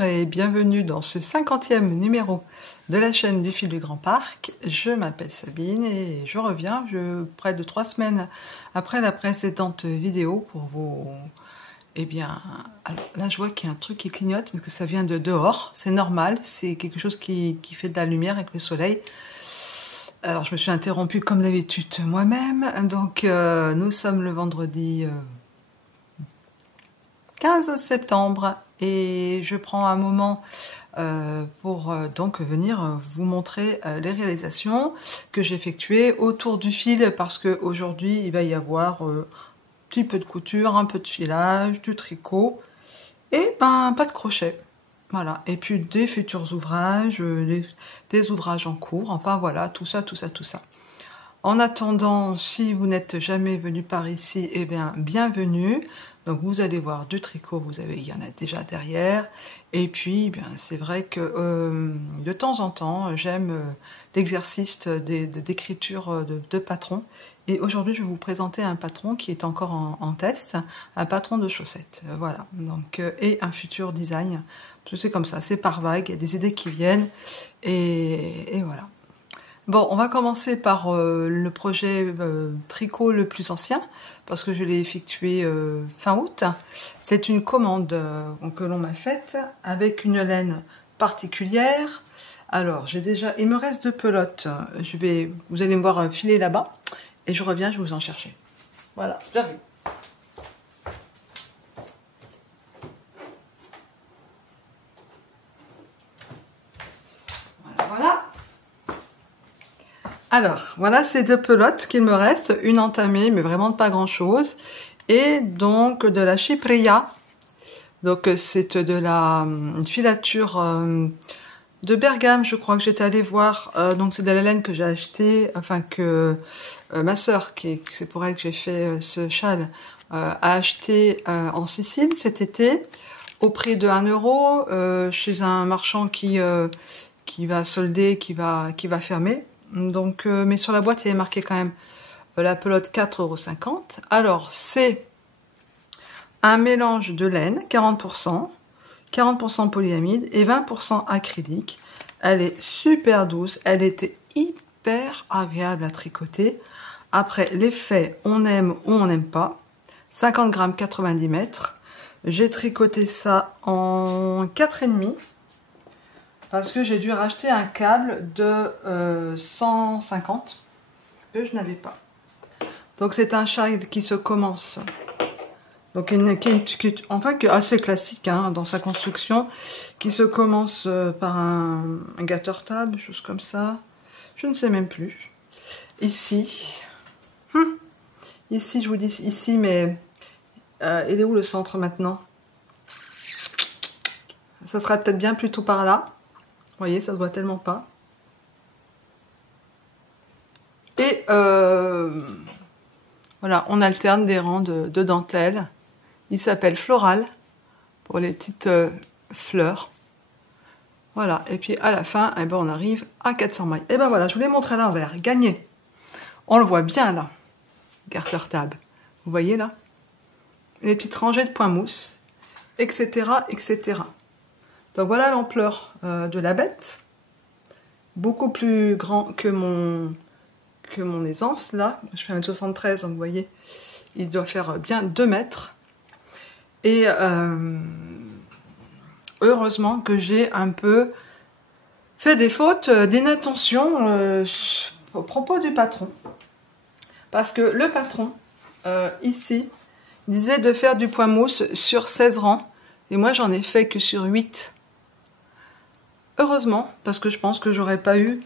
Bonjour et bienvenue dans ce 50e numéro de la chaîne du fil du Grand Parc. Je m'appelle Sabine et je reviens près de 3 semaines après la précédente vidéo pour vous... Eh bien, alors là je vois qu'il y a un truc qui clignote parce que ça vient de dehors, c'est normal, c'est quelque chose qui fait de la lumière avec le soleil. Alors je me suis interrompue comme d'habitude moi-même, donc nous sommes le vendredi 15 septembre et je prends un moment pour donc venir vous montrer les réalisations que j'ai effectuées autour du fil parce qu'aujourd'hui il va y avoir un petit peu de couture, un peu de filage, du tricot et ben pas de crochet. Voilà, et puis des futurs ouvrages, des ouvrages en cours, enfin voilà, tout ça. En attendant, si vous n'êtes jamais venu par ici, eh bien, bienvenue. Donc vous allez voir du tricot, il y en a déjà derrière. Et puis, eh bien, c'est vrai que de temps en temps, j'aime l'exercice d'écriture de patron. Et aujourd'hui, je vais vous présenter un patron qui est encore en test, un patron de chaussettes. Voilà, donc et un futur design. C'est comme ça, c'est par vague, il y a des idées qui viennent. Et voilà. Bon, on va commencer par le projet tricot le plus ancien, parce que je l'ai effectué fin août. C'est une commande que l'on m'a faite avec une laine particulière. Alors, il me reste 2 pelotes. Vous allez me voir filer là-bas, et je reviens, je vais vous en chercher. Voilà, j'arrive. Voilà. Alors, voilà ces 2 pelotes qu'il me reste, une entamée, mais vraiment pas grand-chose, et donc de la chypria. Donc c'est de la filature de Bergame, je crois que j'étais allée voir. Donc c'est de la laine que j'ai acheté, enfin que ma sœur, c'est pour elle que j'ai fait ce châle, a acheté en Sicile cet été, au prix de 1 € chez un marchand qui va solder, qui va fermer. Donc, mais sur la boîte, il est marqué quand même la pelote 4,50 €. Alors, c'est un mélange de laine, 40%, 40% polyamide et 20% acrylique. Elle est super douce, elle était hyper agréable à tricoter. Après, l'effet, on aime ou on n'aime pas. 50 grammes, 90 mètres. J'ai tricoté ça en 4,5 €. Parce que j'ai dû racheter un câble de 150 que je n'avais pas. Donc c'est un châle qui se commence. Donc qui est assez classique hein, dans sa construction, qui se commence par un gâteur table, chose comme ça. Je ne sais même plus. Ici, ici je vous dis ici, mais il est où le centre maintenant? Ça sera peut-être bien plutôt par là. Vous voyez, ça se voit tellement pas. Et voilà, on alterne des rangs de dentelle. Il s'appelle Floral, pour les petites fleurs. Voilà, et puis à la fin, eh ben, on arrive à 400 mailles. Et ben voilà, je vous l'ai montré à l'envers, gagné. On le voit bien là, garter table. Vous voyez là? Les petites rangées de points mousse, etc., etc. Donc voilà l'ampleur de la bête, beaucoup plus grand que mon aisance, là, je fais 1,73 m, donc vous voyez, il doit faire bien 2 mètres, et heureusement que j'ai un peu fait des fautes d'inattention au propos du patron, parce que le patron, ici, disait de faire du point mousse sur 16 rangs, et moi j'en ai fait que sur 8. Heureusement, parce que je pense que j'aurais pas eu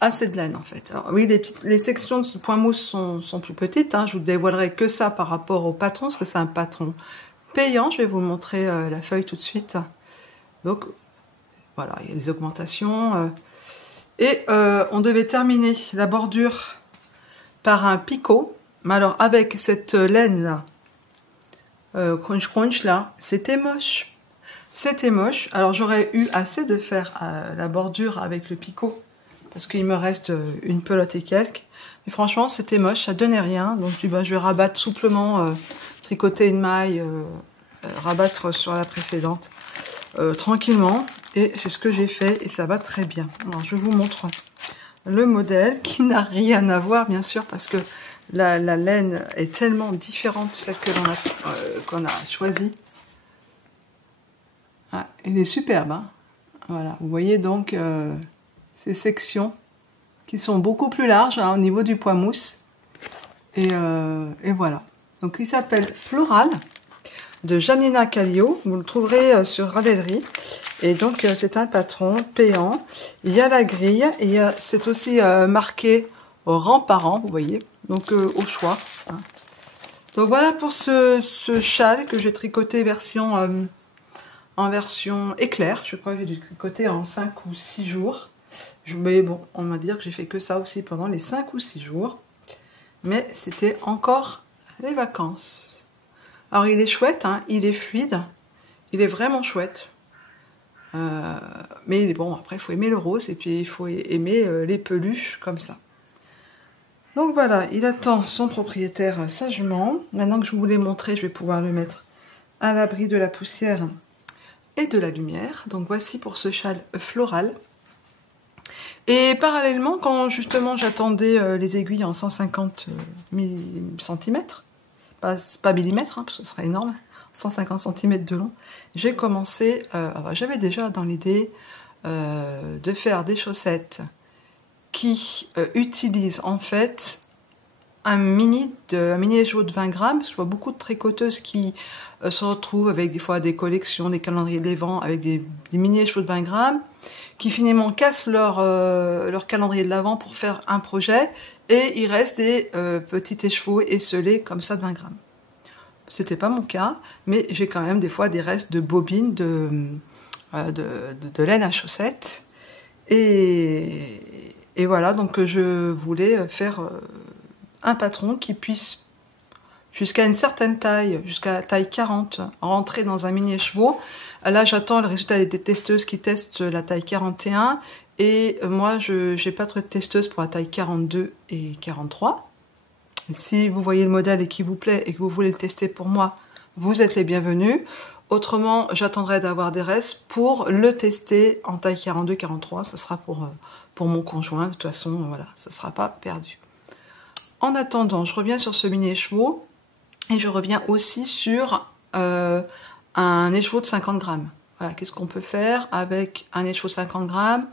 assez de laine en fait. Alors oui, les sections de ce point mousse sont plus petites, hein. Je vous dévoilerai que ça par rapport au patron, parce que c'est un patron payant. Je vais vous montrer la feuille tout de suite. Donc voilà, il y a des augmentations. Et on devait terminer la bordure par un picot. Mais alors avec cette laine là, crunch crunch là, c'était moche. C'était moche, alors j'aurais eu assez de faire la bordure avec le picot, parce qu'il me reste une pelote et quelques, mais franchement c'était moche, ça donnait rien, donc je dis bah, je vais rabattre souplement, tricoter une maille, rabattre sur la précédente. tranquillement. Et c'est ce que j'ai fait et ça va très bien. Alors je vous montre le modèle qui n'a rien à voir bien sûr parce que la laine est tellement différente de celle que qu'on a choisie. Ah, il est superbe, hein. Voilà, vous voyez donc ces sections qui sont beaucoup plus larges hein, au niveau du poids mousse. Et voilà. Donc il s'appelle Floral de Janina Kallio. Vous le trouverez sur Ravelry. Et donc c'est un patron payant. Il y a la grille et c'est aussi marqué rang par rang, vous voyez. Donc au choix. Hein. Donc voilà pour ce châle que j'ai tricoté en version éclair. Je crois que j'ai dû tricoter en 5 ou 6 jours. Mais bon, on va dire que j'ai fait que ça aussi pendant les 5 ou 6 jours. Mais c'était encore les vacances. Alors il est chouette, hein, il est fluide. Il est vraiment chouette. Mais bon, après il faut aimer le rose et puis il faut aimer les peluches comme ça. Donc voilà, il attend son propriétaire sagement. Maintenant que je vous l'ai montré, je vais pouvoir le mettre à l'abri de la poussière et de la lumière. Donc voici pour ce châle floral. Et parallèlement, quand justement j'attendais les aiguilles en 150 cm, pas millimètres, hein, parce que ce serait énorme, 150 cm de long, j'ai commencé, j'avais déjà dans l'idée de faire des chaussettes qui utilisent en fait un mini écheveau de 20 grammes, parce que je vois beaucoup de tricoteuses qui se retrouvent avec des fois des collections, des calendriers des vents avec des mini écheveaux de 20 grammes, qui finalement cassent leur calendrier de l'Avent pour faire un projet, et il reste des petits écheveaux esselés comme ça de 20 grammes. C'était pas mon cas, mais j'ai quand même des fois des restes de bobines de laine à chaussettes. Et voilà, donc je voulais faire un patron qui puisse, jusqu'à une certaine taille, jusqu'à taille 40, rentrer dans un mini écheveau. Là, j'attends le résultat des testeuses qui testent la taille 41. Et moi, je n'ai pas trop de testeuses pour la taille 42 et 43. Et si vous voyez le modèle et qu'il vous plaît et que vous voulez le tester pour moi, vous êtes les bienvenus. Autrement, j'attendrai d'avoir des restes pour le tester en taille 42-43. Ce sera pour mon conjoint. De toute façon, voilà, ça ne sera pas perdu. En attendant, je reviens sur ce mini écheveau et je reviens aussi sur un écheveau de 50 grammes. Voilà, qu'est-ce qu'on peut faire avec un écheveau de 50 grammes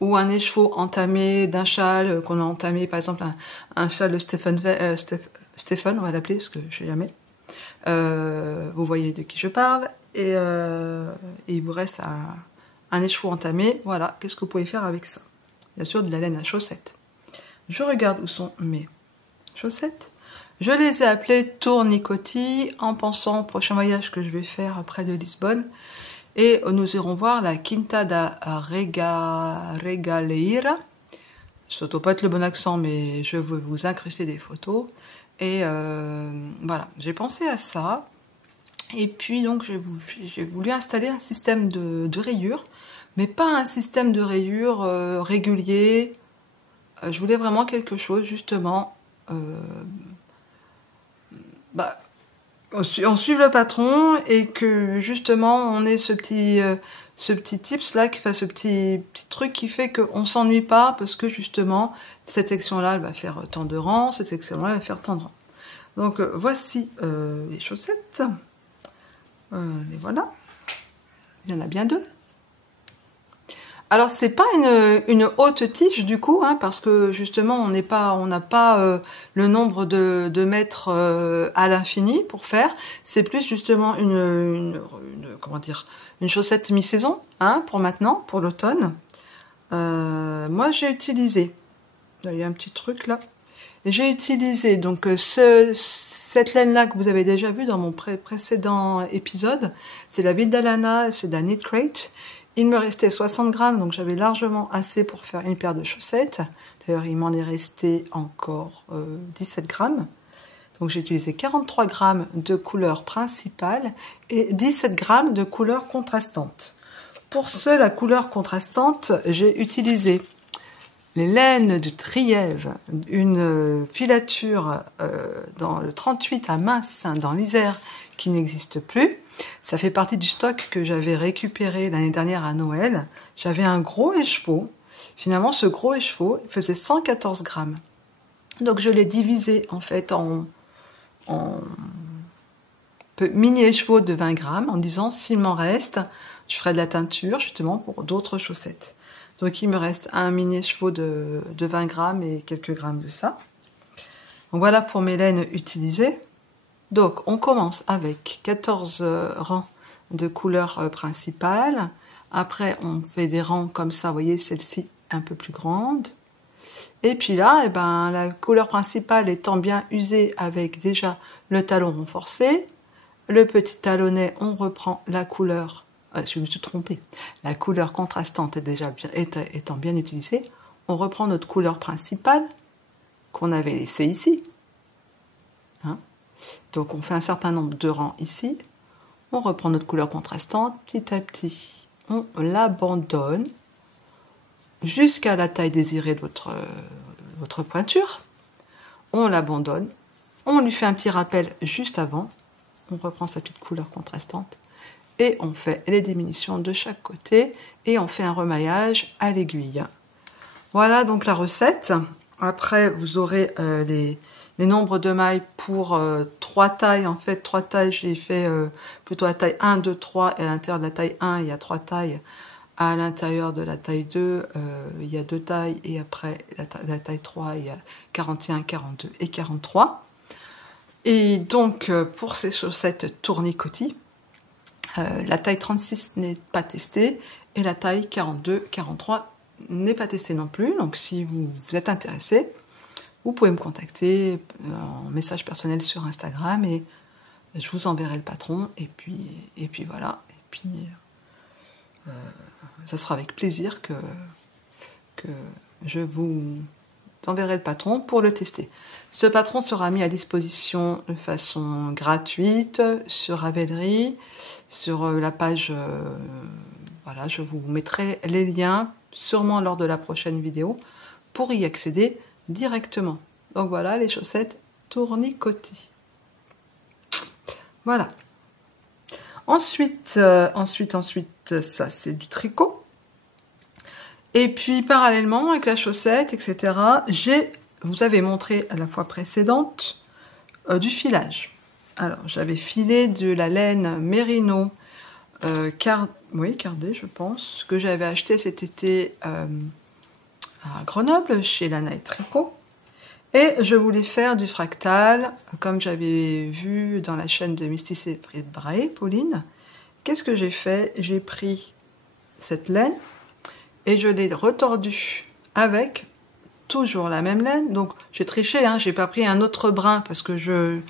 ou un écheveau entamé d'un châle qu'on a entamé, par exemple un châle de Stephen, on va l'appeler parce que je sais jamais. Vous voyez de qui je parle, et il vous reste un écheveau entamé. Voilà, qu'est-ce que vous pouvez faire avec ça? Bien sûr, de la laine à chaussettes. Je regarde où sont mes chaussettes. Je les ai appelées Tournicotti en pensant au prochain voyage que je vais faire près de Lisbonne. Et nous irons voir la Quinta da Regaleira. Ça ne doit pas être le bon accent, mais je veux vous incruster des photos. Et voilà, j'ai pensé à ça. Et puis donc j'ai voulu installer un système de rayures, mais pas un système de rayures régulier. Je voulais vraiment quelque chose justement. On suive le patron et que justement on ait ce petit tips là, qui fait ce petit truc qui fait qu'on s'ennuie pas, parce que justement cette section là elle va faire tant de rangs, cette section là elle va faire tant de rangs. Donc voici les chaussettes. Les voilà. Il y en a bien 2. Alors c'est pas une haute tige du coup, hein, parce que justement on n'a pas le nombre de mètres à l'infini pour faire. C'est plus justement comment dire, une chaussette mi-saison, hein, pour maintenant, pour l'automne. Moi j'ai utilisé, il y a un petit truc là. J'ai utilisé donc cette laine là que vous avez déjà vue dans mon précédent épisode. C'est la Vildalana, c'est de la Knit Crate. Il me restait 60 grammes, donc j'avais largement assez pour faire une paire de chaussettes. D'ailleurs, il m'en est resté encore 17 grammes. Donc j'ai utilisé 43 grammes de couleur principale et 17 grammes de couleur contrastante. Pour la couleur contrastante, j'ai utilisé les laines de Trièves, une filature dans le 38 à mince dans l'Isère qui n'existe plus. Ça fait partie du stock que j'avais récupéré l'année dernière à Noël. J'avais un gros écheveau. Finalement, ce gros écheveau faisait 114 grammes. Donc, je l'ai divisé en fait en mini écheveau de 20 grammes en disant s'il m'en reste, je ferai de la teinture justement pour d'autres chaussettes. Donc, il me reste un mini écheveau de 20 grammes et quelques grammes de ça. Donc, voilà pour mes laines utilisées. Donc, on commence avec 14 rangs de couleurs principales. Après, on fait des rangs comme ça, vous voyez, celle-ci un peu plus grande. Et puis là, eh ben, la couleur principale étant bien usée avec déjà le talon renforcé, le petit talonnet, on reprend la couleur, je me suis trompée, la couleur contrastante est déjà bien, étant bien utilisée, on reprend notre couleur principale qu'on avait laissée ici. Hein? Donc on fait un certain nombre de rangs ici, on reprend notre couleur contrastante, petit à petit, on l'abandonne jusqu'à la taille désirée de votre pointure, on l'abandonne, on lui fait un petit rappel juste avant, on reprend sa petite couleur contrastante et on fait les diminutions de chaque côté et on fait un remaillage à l'aiguille. Voilà donc la recette. Après vous aurez les nombres de mailles pour 3 tailles. En fait 3 tailles, j'ai fait plutôt la taille 1, 2, 3 et à l'intérieur de la taille 1 il y a 3 tailles. À l'intérieur de la taille 2 il y a 2 tailles et après la taille 3 il y a 41, 42 et 43. Et donc, pour ces chaussettes tournicotis, la taille 36 n'est pas testée et la taille 42, 43 n'est pas testée non plus. Donc, si vous êtes intéressé, vous pouvez me contacter en message personnel sur Instagram et je vous enverrai le patron. Et puis voilà. Et puis, ça sera avec plaisir que je vous enverrai le patron pour le tester. Ce patron sera mis à disposition de façon gratuite sur Ravelry, sur la page, voilà, je vous mettrai les liens sûrement lors de la prochaine vidéo pour y accéder directement. Donc voilà les chaussettes tournicotis. Voilà. Ensuite, ça c'est du tricot. Et puis parallèlement avec la chaussette, etc., vous avez montré à la fois précédente du filage. Alors j'avais filé de la laine Merino cardée je pense, que j'avais acheté cet été à Grenoble chez Lana et Tricot. Et je voulais faire du fractal, comme j'avais vu dans la chaîne de Misty Séfrid Brahe, Pauline. Qu'est-ce que j'ai fait? J'ai pris cette laine et je l'ai retordue avec toujours la même laine. Donc j'ai triché, hein, j'ai pas pris un autre brin parce que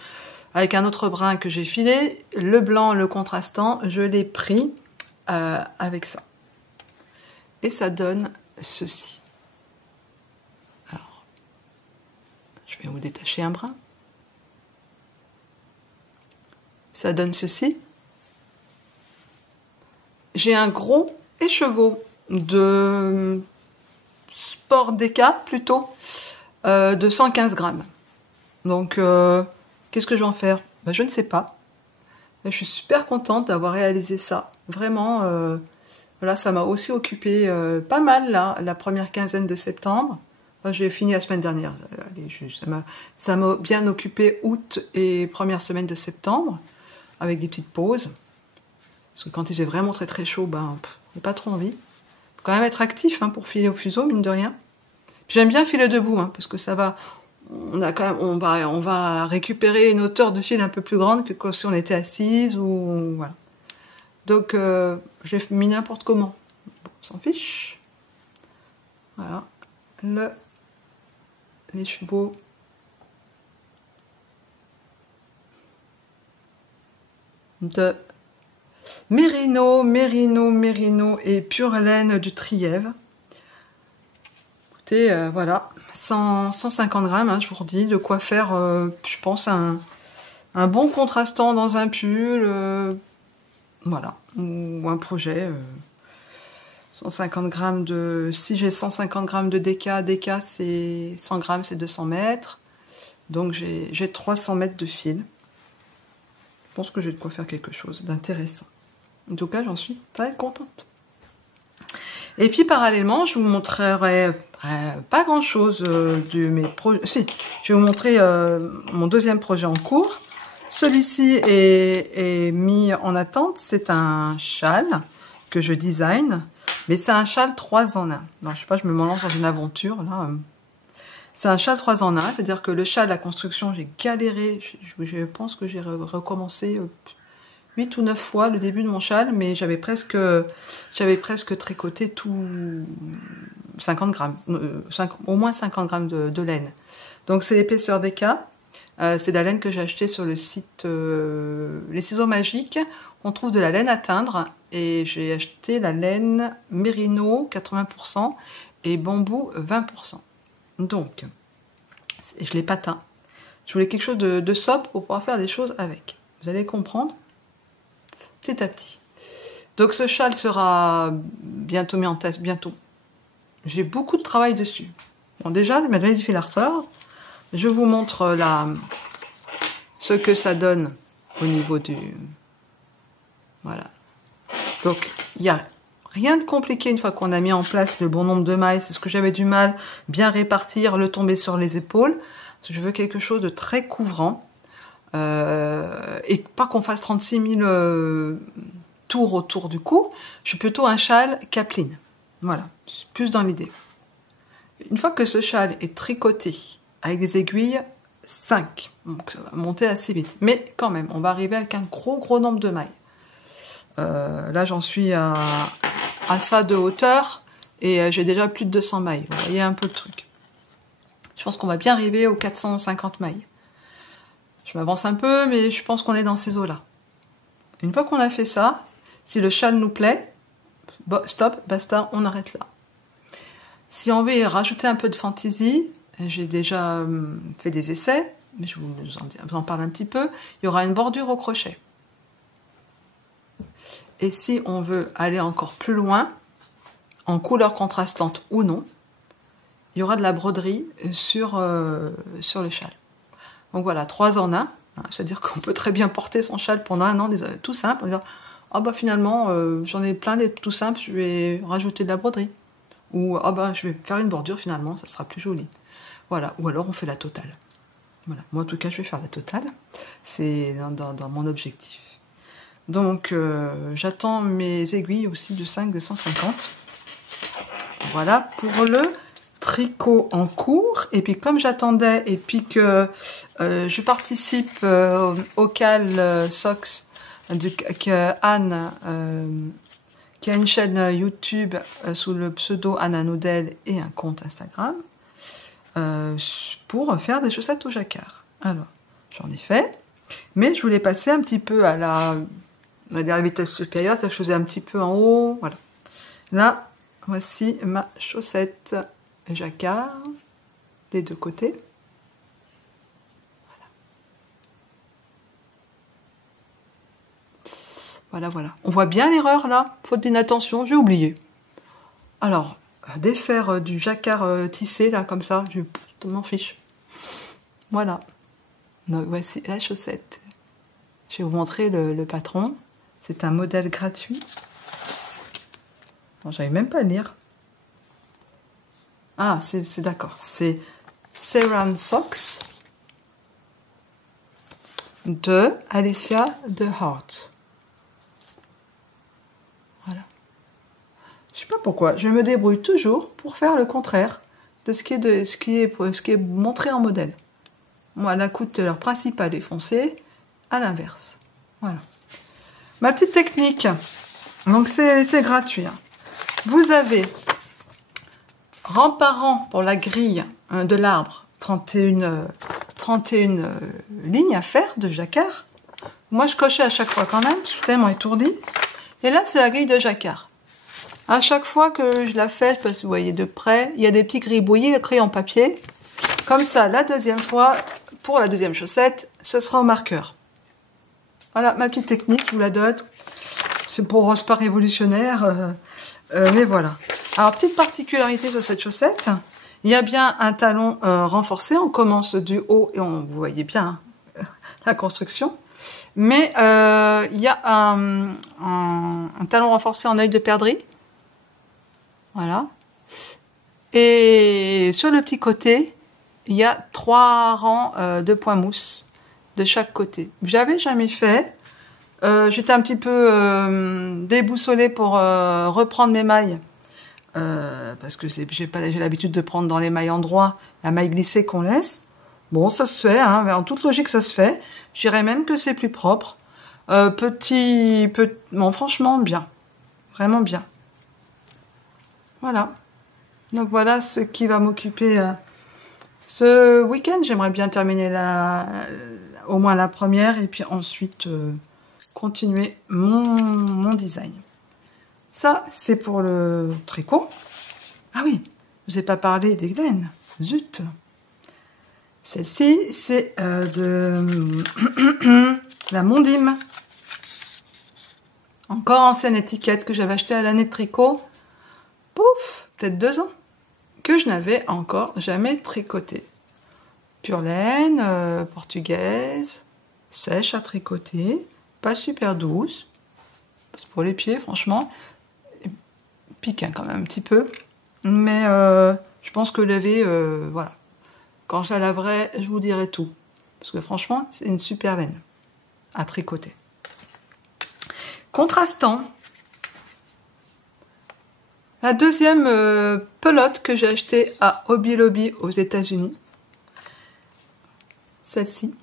avec un autre brin que j'ai filé, le blanc, le contrastant, je l'ai pris avec ça. Et ça donne ceci. Alors, je vais vous détacher un brin. Ça donne ceci. J'ai un gros écheveau de sport déca plutôt de 115 grammes. Donc qu'est-ce que je vais en faire? Ben, je ne sais pas. Je suis super contente d'avoir réalisé ça. Vraiment, voilà, ça m'a aussi occupé pas mal là, la première quinzaine de septembre. Enfin, j'ai fini la semaine dernière. Allez, ça m'a bien occupé août et première semaine de septembre, avec des petites pauses. Parce que quand il faisait vraiment très très chaud, ben, j'ai pas trop envie. Faut quand même être actif hein, pour filer au fuseau, mine de rien. J'aime bien filer debout, hein, parce que ça va. On va récupérer une hauteur de fil un peu plus grande que si on était assise ou voilà. Donc je l'ai mis n'importe comment. Bon, on s'en fiche. Voilà. Les chevaux. De Merino et pure laine du Trièves. Écoutez, voilà, 150 grammes, hein, je vous redis, de quoi faire, je pense, un bon contrastant dans un pull, voilà, ou un projet. 150 grammes de... Si j'ai 150 grammes de DK c'est 100 grammes, c'est 200 mètres. Donc j'ai 300 mètres de fil. pense que j'ai de quoi faire quelque chose d'intéressant. En tout cas, j'en suis très contente. Et puis parallèlement, je vous montrerai pas grand chose de mes projets. Si, je vais vous montrer mon deuxième projet en cours. Celui-ci est mis en attente. C'est un châle que je design, mais c'est un châle 3 en 1. Non, je sais pas, je me lance dans une aventure là. C'est un châle 3 en 1, c'est-à-dire que le châle, la construction, j'ai galéré. Je pense que j'ai recommencé 8 ou 9 fois le début de mon châle, mais j'avais presque tricoté tout 50 grammes, au moins 50 grammes de laine. Donc c'est l'épaisseur d'Eka, c'est la laine que j'ai achetée sur le site Les Ciseaux Magiques. On trouve de la laine à teindre et j'ai acheté la laine Mérino 80% et bambou 20%. Donc, je l'ai pas teint. Je voulais quelque chose de sobre pour pouvoir faire des choses avec. Vous allez comprendre petit à petit. Donc ce châle sera bientôt mis en test, bientôt. J'ai beaucoup de travail dessus. Bon, déjà, il m'a donné du fil à retordre. Je vous montre ce que ça donne au niveau du... Voilà. Donc, il n'y a rien de compliqué une fois qu'on a mis en place le bon nombre de mailles. C'est ce que j'avais du mal, bien répartir, le tomber sur les épaules. Parce que je veux quelque chose de très couvrant. Et pas qu'on fasse 36 000 tours autour du cou. Je suis plutôt un châle capeline. Voilà, plus dans l'idée. Une fois que ce châle est tricoté avec des aiguilles 5, donc ça va monter assez vite. Mais quand même, on va arriver avec un gros nombre de mailles. Là, j'en suis à ça de hauteur et j'ai déjà plus de 200 mailles. Vous voyez un peu le truc. Je pense qu'on va bien arriver aux 450 mailles. Je m'avance un peu, mais je pense qu'on est dans ces eaux-là. Une fois qu'on a fait ça, si le châle nous plaît, stop, basta, on arrête là. Si on veut rajouter un peu de fantaisie, j'ai déjà fait des essais, mais je vous en parle un petit peu, il y aura une bordure au crochet. Et si on veut aller encore plus loin, en couleur contrastante ou non, il y aura de la broderie sur le châle. Donc voilà, 3 en 1, c'est-à-dire qu'on peut très bien porter son châle pendant un an, tout simple, en disant « Ah bah finalement, j'en ai plein des tout simples, je vais rajouter de la broderie. » Ou « Ah bah je vais faire une bordure finalement, ça sera plus joli. » Voilà, ou alors on fait la totale. Voilà, moi en tout cas je vais faire la totale, c'est dans mon objectif. Donc j'attends mes aiguilles aussi de 5 de 150. Voilà pour le tricot en cours. Et puis comme j'attendais et puis que je participe au Cal Socks que Anne qui a une chaîne YouTube sous le pseudo Anna Noudel et un compte Instagram pour faire des chaussettes au jacquard. Alors j'en ai fait, mais je voulais passer un petit peu à la vitesse supérieure, c'est-à-dire que je faisais un petit peu en haut. Voilà. Là, voici ma chaussette jacquard des deux côtés. Voilà. On voit bien l'erreur là, faute d'inattention, j'ai oublié. Alors, défaire du jacquard tissé là, comme ça, je m'en fiche. Voilà. Donc voici la chaussette. Je vais vous montrer le patron. C'est un modèle gratuit. Bon, j'arrive même pas à lire. Ah, c'est d'accord. C'est Ceran Socks de Alicia de Hart. Voilà. Je sais pas pourquoi. Je me débrouille toujours pour faire le contraire de ce qui est montré en modèle. Moi, la couleur principale est foncée, à l'inverse. Voilà. Ma petite technique. Donc c'est gratuit. Hein. Vous avez rang par rang pour la grille de l'arbre 31 lignes à faire de jacquard. Moi je cochais à chaque fois quand même, je suis tellement étourdie. Et là c'est la grille de jacquard. À chaque fois que je la fais, je sais pas si vous voyez de près, il y a des petits gribouillis écrits en papier. Comme ça, la deuxième fois, pour la deuxième chaussette, ce sera au marqueur. Voilà ma petite technique, je vous la donne. C'est pas révolutionnaire, mais voilà. Alors, petite particularité sur cette chaussette, il y a bien un talon renforcé. On commence du haut et vous voyez bien la construction. Mais il y a un talon renforcé en œil de perdrix. Voilà. Et sur le petit côté, il y a 3 rangs de points mousse de chaque côté. J'avais jamais fait. J'étais un petit peu déboussolée pour reprendre mes mailles. Parce que j'ai l'habitude de prendre dans les mailles endroits la maille glissée qu'on laisse. Bon, ça se fait, hein, en toute logique, ça se fait. Je dirais même que c'est plus propre. Bon, franchement, bien. Vraiment bien. Voilà. Donc voilà ce qui va m'occuper ce week-end. J'aimerais bien terminer au moins la première et puis ensuite continuer mon design. Ça, c'est pour le tricot. Ah oui, je n'ai pas parlé des glaines. Zut. Celle-ci, c'est de la Mondim. Encore ancienne étiquette que j'avais achetée à l'année de tricot. Pouf, peut-être 2 ans. Que je n'avais encore jamais tricoté. Pure laine, portugaise, sèche à tricoter, pas super douce. Pour les pieds, franchement, pique quand même un petit peu. Mais je pense que laver, voilà. Quand je la laverai, je vous dirai tout. Parce que franchement, c'est une super laine à tricoter. Contrastant, la deuxième pelote que j'ai achetée à Hobby Lobby aux États-Unis. Celle-ci.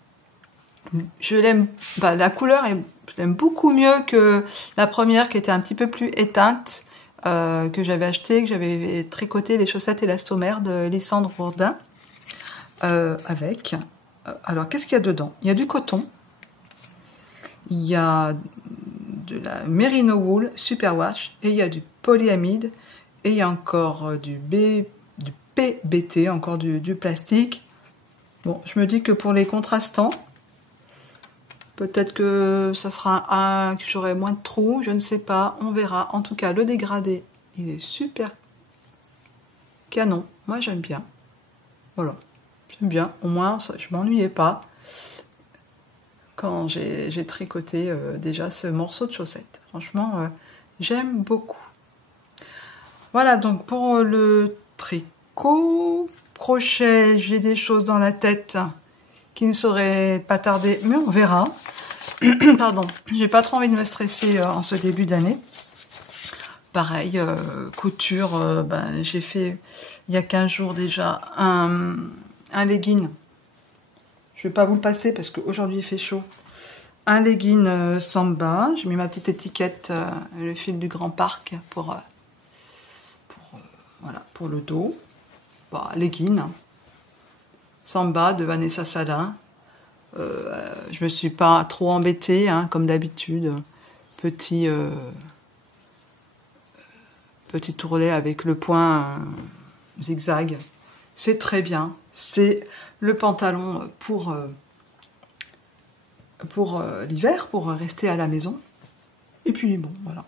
Je l'aime, la couleur je l'aime beaucoup mieux que la première qui était un petit peu plus éteinte, que j'avais acheté, que j'avais tricoté les chaussettes élastomères de Lysandre Bourdin. Alors, qu'est-ce qu'il y a dedans? Il y a du coton, il y a de la Merino Wool Superwash, et il y a du polyamide, et il y a encore du PBT, encore du plastique. Bon, je me dis que pour les contrastants, peut-être que ça sera que j'aurai moins de trous, je ne sais pas, on verra. En tout cas, le dégradé, il est super canon. Moi, j'aime bien. Voilà. J'aime bien, au moins ça, je m'ennuyais pas quand j'ai tricoté déjà ce morceau de chaussette. Franchement, j'aime beaucoup. Voilà, donc pour le tricot, crochet, j'ai des choses dans la tête qui ne sauraient pas tarder, mais on verra. Pardon, j'ai pas trop envie de me stresser en ce début d'année. Pareil, couture, j'ai fait il y a 15 jours déjà un legging, je vais pas vous le passer parce qu'aujourd'hui il fait chaud. Un legging Samba, j'ai mis ma petite étiquette, le fil du Grand Parc pour le dos. Legging Samba de Vanessa Salin. Je me suis pas trop embêtée, hein, comme d'habitude. Petit ourlet avec le point zigzag. C'est très bien. C'est le pantalon pour l'hiver, pour rester à la maison. Et puis bon, voilà.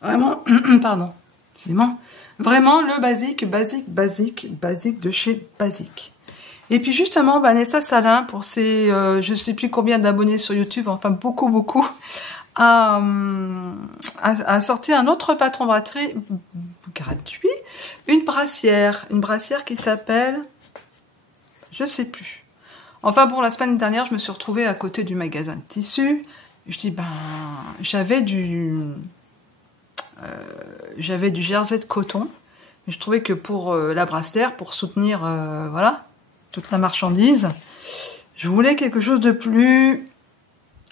Vraiment, pardon, excusez-moi. Vraiment le basique de chez Basique. Et puis justement, Vanessa Salin, pour ses, je sais plus combien d'abonnés sur YouTube, enfin beaucoup, a sorti un autre patron gratuit, une brassière qui s'appelle, je sais plus. Enfin bon, la semaine dernière, je me suis retrouvée à côté du magasin de tissus. Je dis, j'avais du jersey de coton. Mais je trouvais que pour la brassière, pour soutenir, voilà, toute la marchandise, je voulais quelque chose de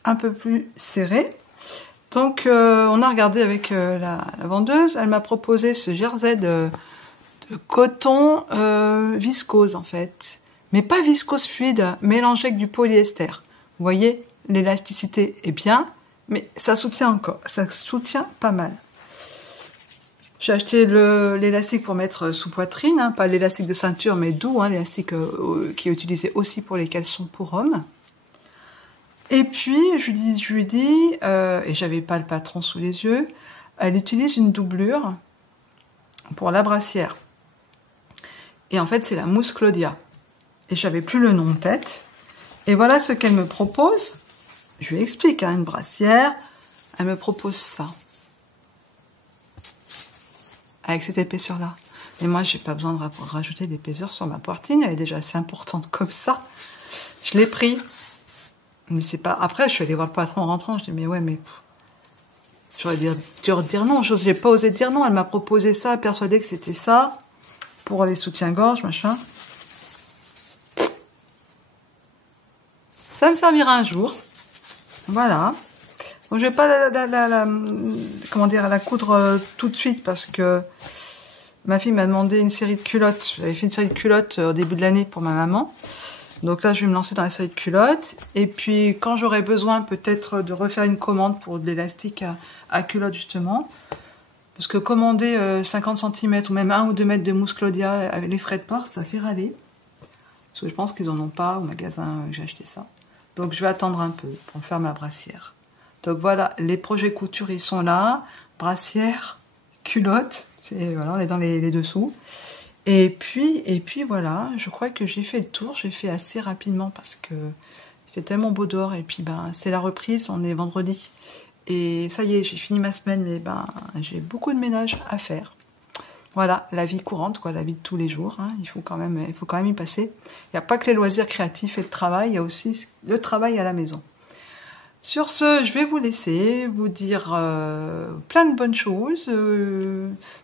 un peu plus serré. Donc, on a regardé avec la vendeuse. Elle m'a proposé ce jersey de coton viscose, en fait. Mais pas viscose fluide, mélangé avec du polyester. Vous voyez, l'élasticité est bien, mais ça soutient pas mal. J'ai acheté l'élastique pour mettre sous poitrine, hein, pas l'élastique de ceinture, mais doux, hein, l'élastique qui est utilisé aussi pour les caleçons pour hommes. Et puis, je lui dis, et j'avais pas le patron sous les yeux, elle utilise une doublure pour la brassière. Et en fait, c'est la mousse Claudia. Et j'avais plus le nom en tête. Et voilà ce qu'elle me propose. je lui explique, hein, une brassière, elle me propose ça. Avec cette épaisseur-là. Mais moi, j'ai pas besoin de rajouter d'épaisseur sur ma poitrine, elle est déjà assez importante comme ça. Je l'ai pris. Mais c'est pas... Après, je suis allée voir le patron en rentrant, je dis, mais ouais, mais... J'aurais dû dire non, j'ai pas osé dire non, elle m'a proposé ça, persuadée que c'était ça, pour les soutiens-gorge, machin. Ça me servira un jour. Voilà. Donc, je vais pas comment dire, la coudre tout de suite parce que ma fille m'a demandé une série de culottes. J'avais fait une série de culottes au début de l'année pour ma maman. Donc là, je vais me lancer dans la série de culottes. Et puis, quand j'aurai besoin peut-être de refaire une commande pour de l'élastique à culottes, justement. Parce que commander 50 cm ou même 1 ou 2 mètres de mousse Claudia avec les frais de port, ça fait râler. Parce que je pense qu'ils n'en ont pas au magasin où j'ai acheté ça. Donc, je vais attendre un peu pour faire ma brassière. Donc voilà, les projets couture, ils sont là. Brassière, culotte, voilà, on est dans les dessous. Et puis voilà, je crois que j'ai fait le tour, j'ai fait assez rapidement parce que il fait tellement beau dehors. Et puis ben c'est la reprise, on est vendredi. Et ça y est, j'ai fini ma semaine, mais ben j'ai beaucoup de ménage à faire. Voilà, la vie courante, quoi, la vie de tous les jours, hein, il faut quand même y passer. Il n'y a pas que les loisirs créatifs et le travail, il y a aussi le travail à la maison. Sur ce, je vais vous laisser, vous dire plein de bonnes choses.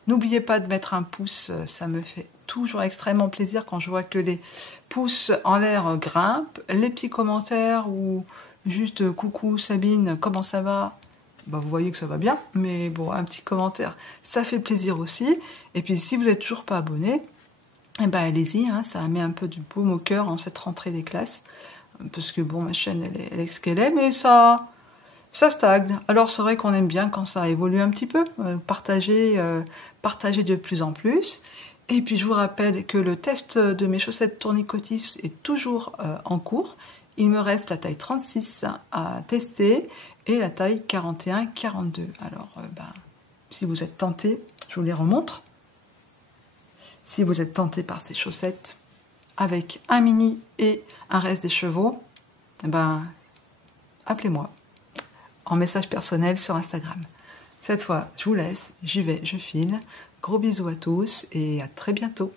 N'oubliez pas de mettre un pouce, ça me fait toujours extrêmement plaisir quand je vois que les pouces en l'air grimpent. Les petits commentaires ou juste coucou Sabine, comment ça va? Bah, vous voyez que ça va bien, mais bon, un petit commentaire, ça fait plaisir aussi. Et puis si vous n'êtes toujours pas abonné, eh ben, allez-y, hein, ça met un peu du baume au cœur en cette rentrée des classes. Parce que bon, ma chaîne, elle est ce qu'elle est, mais ça stagne. Alors c'est vrai qu'on aime bien quand ça évolue un petit peu, partager de plus en plus. Et puis je vous rappelle que le test de mes chaussettes tournicotis est toujours en cours. Il me reste la taille 36 à tester et la taille 41-42. Alors ben, si vous êtes tenté, je vous les remontre. Si vous êtes tenté par ces chaussettes, avec un mini et un reste des chevaux, eh ben, appelez-moi en message personnel sur Instagram. Cette fois, je vous laisse, j'y vais, je file. Gros bisous à tous et à très bientôt.